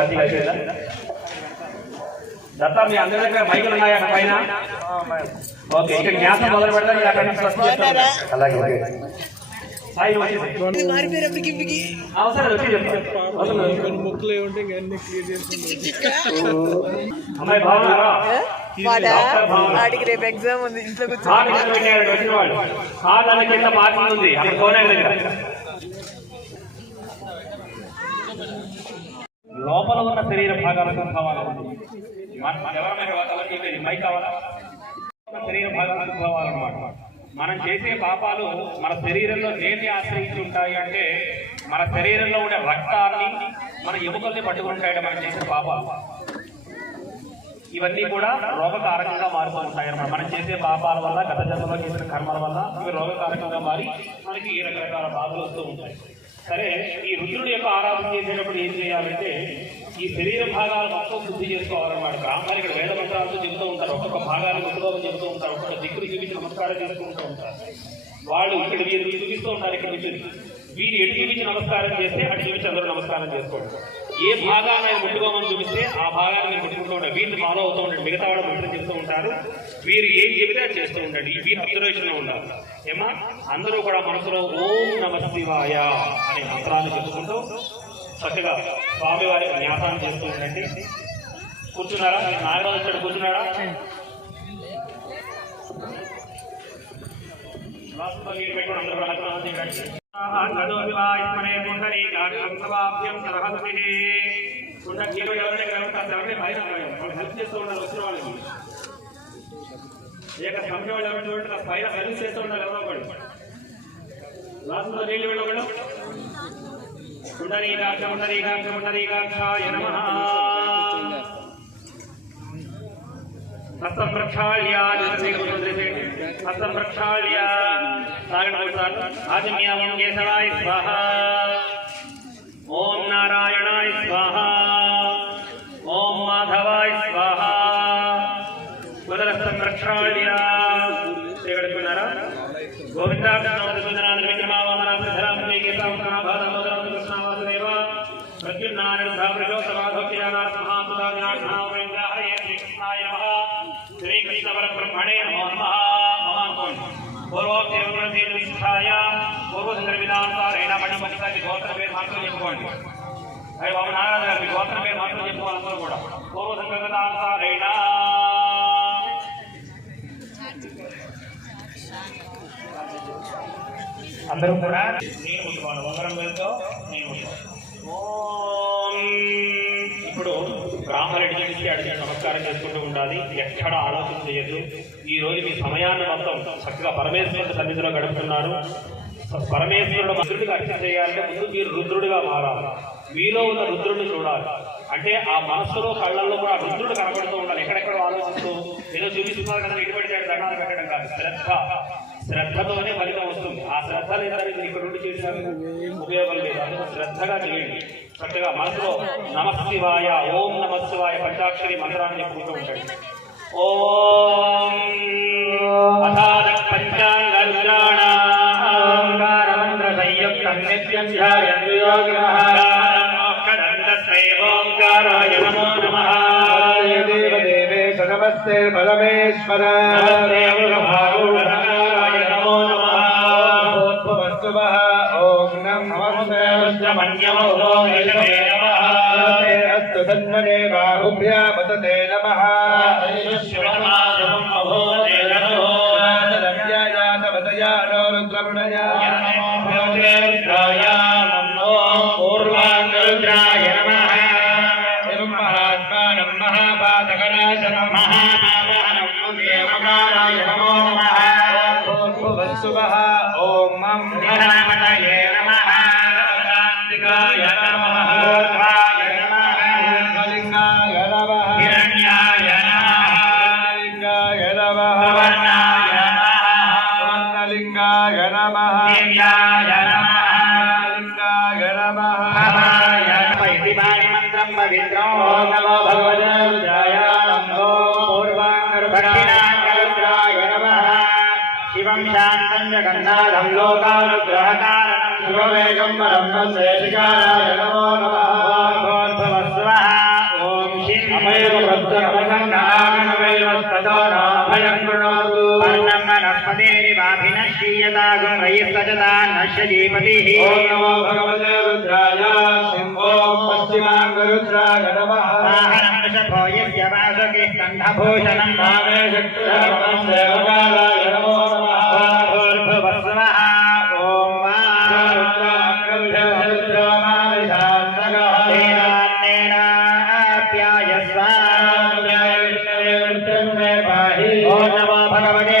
అయిపోయిందా? దత్తా మీ అందరి దగ్గర మైకులు ఉన్నాయా అక్కడ పైన? ఓకే ఇక్కడ జ్ఞాసం మొదలు పెడతా మీరు అక్కడ నుంచి ఫస్ట్ చేస్తారు. అలాగే ఓకే సాయి వచ్చేసి అవసరం వచ్చి చెప్తా అవసరం లేదు. ముక్కలు ఏముంటే ఇంకా అన్ని క్లియర్ చేస్తుంది అమ్మాయి బాగున్నారా? వాడా? డాక్టర్ భావన. వాడికి రేపు ఎగ్జామ్ ఉంది ఇంట్లో కూర్చో. కింద కింద పార్కింగ్ ఉంది. అక్కడ కోనే దగ్గర. లోపల ఉన్న శరీర భాగాలకు కావాలండి మన- ఎవరైనా వాతావరణం చెప్పేది మైక్ కావాలా శరీర భాగాలకు కావాలన్నమాట మనం చేసే పాపాలు మన శరీరంలో దేన్ని ఆశ్రయించి ఉంటాయి అంటే మన శరీరంలో ఉండే రక్తాన్ని మన ఎముకల్ని పట్టుకుంటాయి మనం చేసే పాపాలు. ఇవన్నీ కూడా రోగకారకంగా మారుతూ ఉంటాయి అన్నమాట. మనం చేసే పాపాల వల్ల గత జన్మలో చేసిన కర్మల వల్ల ఇవి రోగకారకంగా మారి మనకి ఈ రకరకాల బాధలు వస్తూ ఉంటాయి. సరే ఈ రుద్రుడి యొక్క ఆరాధన చేసేటప్పుడు ఏం చేయాలంటే ఈ శరీర భాగాలు మొత్తం శుద్ధి చేసుకోవాలన్నమాట. బ్రాహ్మణులు ఇక్కడ వేద మంత్రాలతో చెబుతూ ఉంటారు. ఒక్కొక్క భాగాన్ని ముట్టుకోమని చెబుతూ ఉంటారు. ఒక్కొక్క దిక్కులు చూపించి నమస్కారం చేసుకుంటూ ఉంటారు. వాళ్ళు ఇక్కడ వీరు చూపిస్తూ ఉంటారు ఇక్కడ కూర్చొని. వీరు ఎటు చూపించి నమస్కారం చేస్తే అటు చూపించి అందరూ నమస్కారం చేసుకోండి. ఏ భాగాన్ని ఆయన ముట్టుకోమని చూపిస్తే ఆ భాగాన్ని మీరు ముట్టుకుంటూ ఉంటారు వీరిని ఫాలో అవుతూ ఉండండి. మిగతా వాళ్ళు మంత్రం చెప్తూ ఉంటారు. వీరు ఏం చెబితే అది చేస్తూ ఉంటాడు వీరు అబ్జర్వేషన్ ఉండాలి. ఏమా అందరూ కూడా మనసులో ఓం నమ శివాయ అనే మంత్రాన్ని చెప్పుకుంటూ చక్కగా స్వామివారి జ్ఞాపకం చేస్తూ ఉండండి. కూర్చున్నారా? నాగరాజు ఇక్కడ కూర్చున్నాడా? హెల్ప్ చేస్తూ ఉండాలి వచ్చిన వాళ్ళకి ఏక సంఖ్య వాళ్ళు ఎవరైనా చూడండి ఆ పైన సర్వీస్ చేస్తూ ఉండాలి ఎవరో ఒకళ్ళు. లాస్ట్లో నీళ్ళు వెళ్ళకూడదు హస్తం హస్తం స్వాహ. ఓం నారాయణ కుదరస్థం ప్రక్షాళ్య చేయగలుగుతున్నారా గోవిందాక్షనాథ విక్రమావామనాథరామ కృష్ణావాసుదేవ ప్రత్యున్నారాయణ ప్రచోత్తమాధోక్యానాథ మహాసుదానాథ హరే శ్రీకృష్ణాయ నమః శ్రీకృష్ణ పరబ్రహ్మణే నమో నమః మమాంకం పూర్వోక్తేయ పూర్వసుందర విధాంతారైన మణిమణి గారి గోత్ర పేరు మాత్రం చెప్పుకోండి అయ్యి బాబు నారాయణ గారు మీ గోత్ర పేరు మాత్రం చెప్పుకోవాలి అందరూ కూడా పూర్వసుందర అందరూ కూడా నేను ముట్టుకోవాలి ఉంగరం నేను ఓం. ఇప్పుడు బ్రాహ్మణుడి నుంచి అడిగిన నమస్కారం చేసుకుంటూ ఉండాలి. ఎక్కడ ఆలోచన చేయొద్దు. ఈ రోజు మీ సమయాన్ని మొత్తం చక్కగా పరమేశ్వరుడు సన్నిధిలో గడుపుతున్నారు. పరమేశ్వరుడు రుద్రుడిగా అర్చన చేయాలంటే ముందు మీరు రుద్రుడిగా మారాలి. మీలో ఉన్న రుద్రుడిని చూడాలి. అంటే ఆ మనస్సులో కళ్ళల్లో కూడా రుద్రుడు కనబడుతూ ఉండాలి. ఎక్కడెక్కడ ఆలోచిస్తూ ఏదో చూపిస్తున్నారు కదా ఇటువంటి దండాలు పెట్టడం కాదు. శ్రద్ధ. శ్రద్ధతోనే ఫలితం వస్తుంది. ఆ శ్రద్ధ మీరు ఇక్కడ నుండి చేసినందుకు ఉపయోగం లేదు. అందుకు శ్రద్ధగా చేయండి. చక్కగా మనసులో నమశివాయ ఓం నమశివాయ పంచాక్షరి మంత్రాన్ని చెప్పుకుంటూ ఉంటాడు ఓం అథాద పంచాంగ రుద్రాణాంకారమంత్ర సంయుక్తం నిత్యం ధ్యాయంతి యోగినః ఓంకారాయ నమో నమః దేవేశ నమస్తే పరమేశ్వర. నమస్తే మన్యమో నమః అస్తు नमः देव्याय नमः अरुणाय नमः महाय नमः इति वाणिमन्त्रं पवित्रो नमो भगवते रुद्राय नमो पूर्वाङ्गरुद्राय नमः शिवं शान्तं जगन्नाथं लोकानुग्रहकारणं शिववेगं परं शेषिकाराय नमो नमः अग्नेरिवाभिनश्यीयतागं रयिस्तजता नश्यजीपतिः ॐ नमो भगवते रुद्राय शम्भो पश्चिमाङ्गरुद्राय नमः वाहनं ऋषभो यस्य वासुके स्कन्धभूषणं भावे शक्तिधर्मं देवकालाय नमो नमः भूर्भुवस्वः ॐ वा रुद्राङ्गभ्यरुद्रमाविधान्नगः ॐ नमो भगवते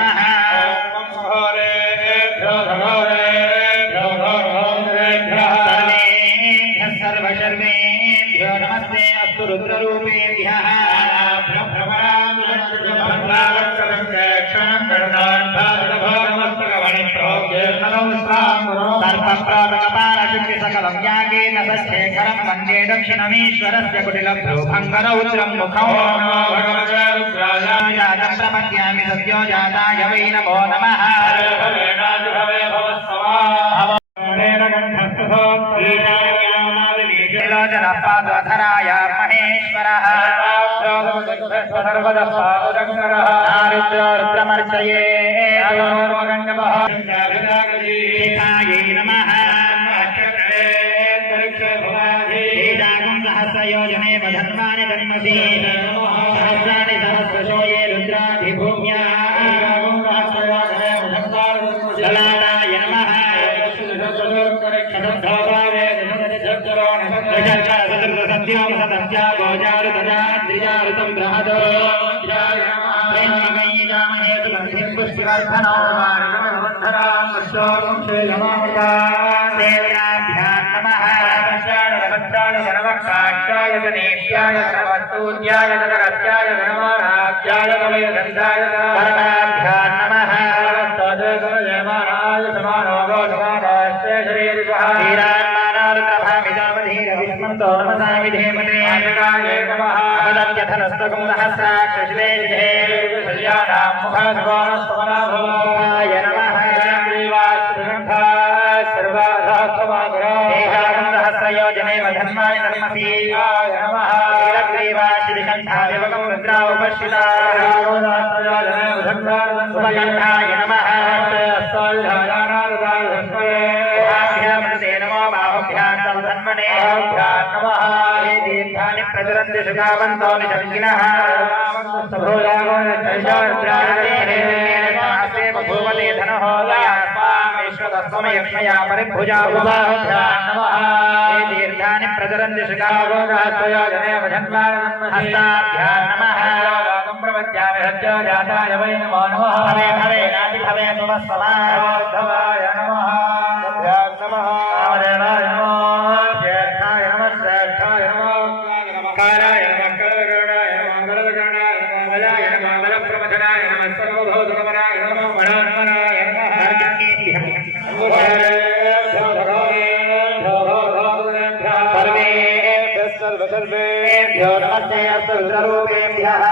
सर्वप्रातकपालशुक्तिसकलं यागेन सच्छेखरं वन्दे दक्षिणमीश्वरस्य कुटिलभ्रूभङ्गरौद्रं मुखम् जातं प्रपद्यामि सद्यो जाताय वै नमो नमः नीलोचनपादधराय महेश्वरः नारुद्रो रुद्रमर्चये य सर्वस्तूर्याय जगदत्याय धनवानाभ्याय कवयगन्धाय परमाभ्याय अवदत्यथनस्तकं सहस्राक्षशिले मुखाय नमः देहागं सहस्रयोजने धर्माणि धर्मसि नीलग्रीवाशिरिकण्ठादिवकं रुद्रा उपशिला శ్రీకావంతో నిజంగిన భూమలేధన స్వామిష్మయా పరిభుజా తీర్థాని ప్రజరంది శ్రీకాగోజన్మాభ్యాయ నమ सर्वसर्वेभ्यो नमस्ते अस्तरुद्ररूपेभ्यः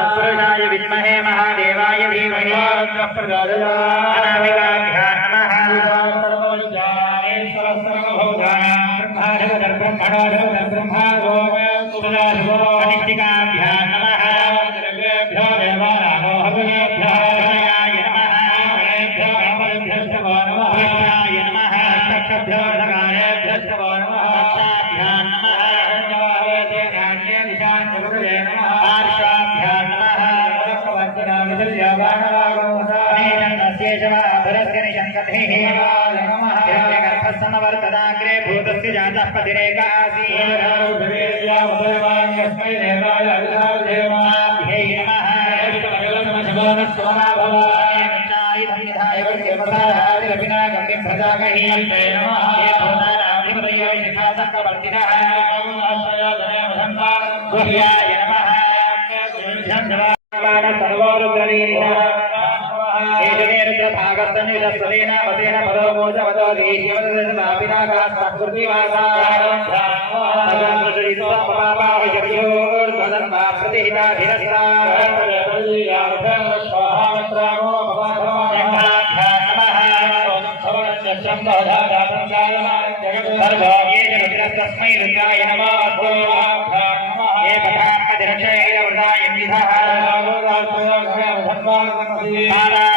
अस्पृशाय विद्महे महादेवाय धीमहि अनामिकाभ्यां नमः अनिष्टिकाभ्यां వర్తదాగ్రే భూతస్య జాతః పతిరేకాసీత్ తస్మై రుద్రాయ నమః ఏ పదార్థదిరక్షయ వృదాయ విధః పాదాభ్యాం నమః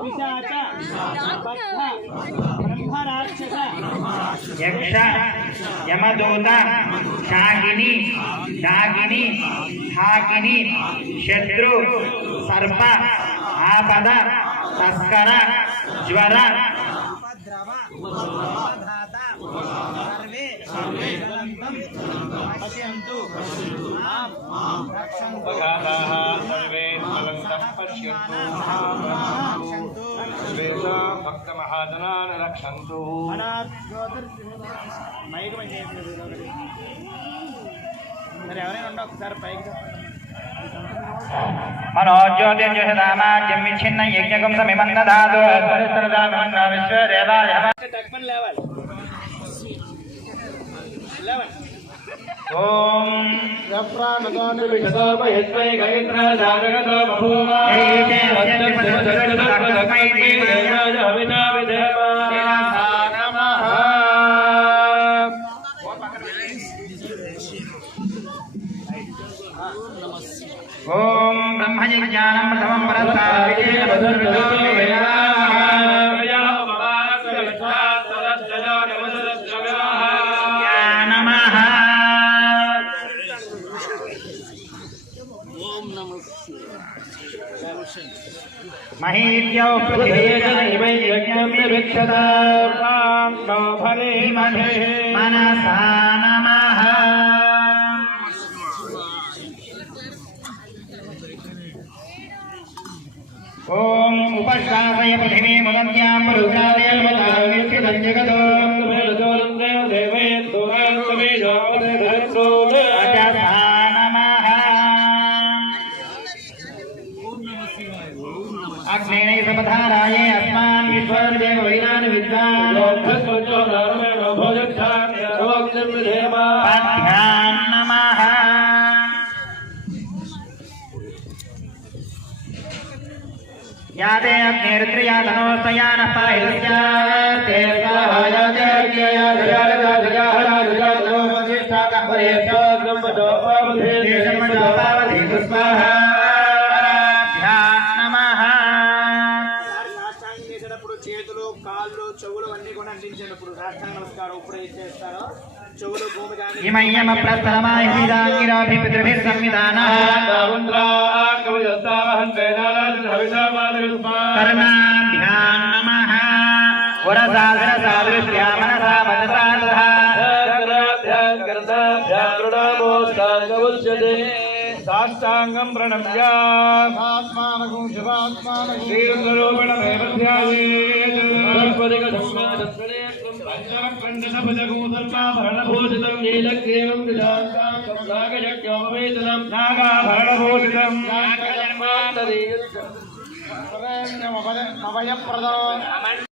పిశాచ బద్ధ బ్రహ్మరాక్షస యక్ష యమదూత శాగిని శాగిని హాకిని శత్రు సర్ప ఆపద తస్కర జ్వర. పశ్యంతు. రక్షంతు. రక్షంతు మైక్ పని చేయట్లేదు ఏదో ఒకటి. మరి ఎవరైనా ఉండ ఒకసారి పైకి మనోజ్యోతిర్యుషదామాజ్యం విచ్ఛిన్న యజ్ఞకం సమిమన్నదాదు విశ్వదేవాయ టక్మని లేవాలి లేవాలి ఓం ఓం మహీద్యౌ మనసా నమః. ఓం ఉపశ్వాసయ పృథివీ ముదంత్యాం రుద్రాదయల్మతావిష్ఠితం జగదో అజసా యాదే అగ్నిరుద్రయాతనోస్తయానః పాహిత్యాస్తే నమః हिमयम प्रस्तरमाहिदांगिराभिपितृभिः संविधानः कर्णाभ्यां नमः वरसागरसादृश्या मनसा साष्टाङ्गम् प्रणम्यात्मानगुं शिवात्मानगुं ప్రణమ్య శ్రీరుద్రూపణమేవ ధ్యాయేత్ పంచమ నాగాభరణభూషితం నీలగ్రీవం విశాంతాం